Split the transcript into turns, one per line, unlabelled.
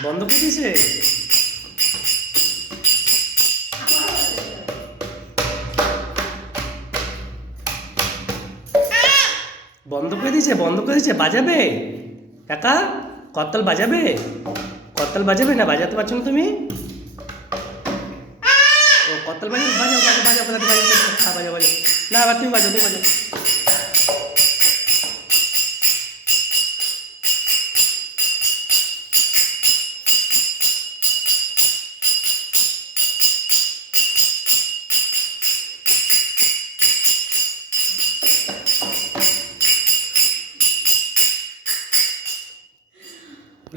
বন্ধ করে দিয়েছে? বন্ধ করে দিয়েছে, বন্ধ করে দিয়েছে, বাজাবে? কাকা, করতাল বাজাবে? করতাল বাজাবে না, বাজাতে পারছ না তুমি? ও, করতাল বাজাবে, বাজাও বাজাও বাজাও বাজাও বাজাও বাজাও। না, এবার তুমি বাজাও তুমি বাজাও।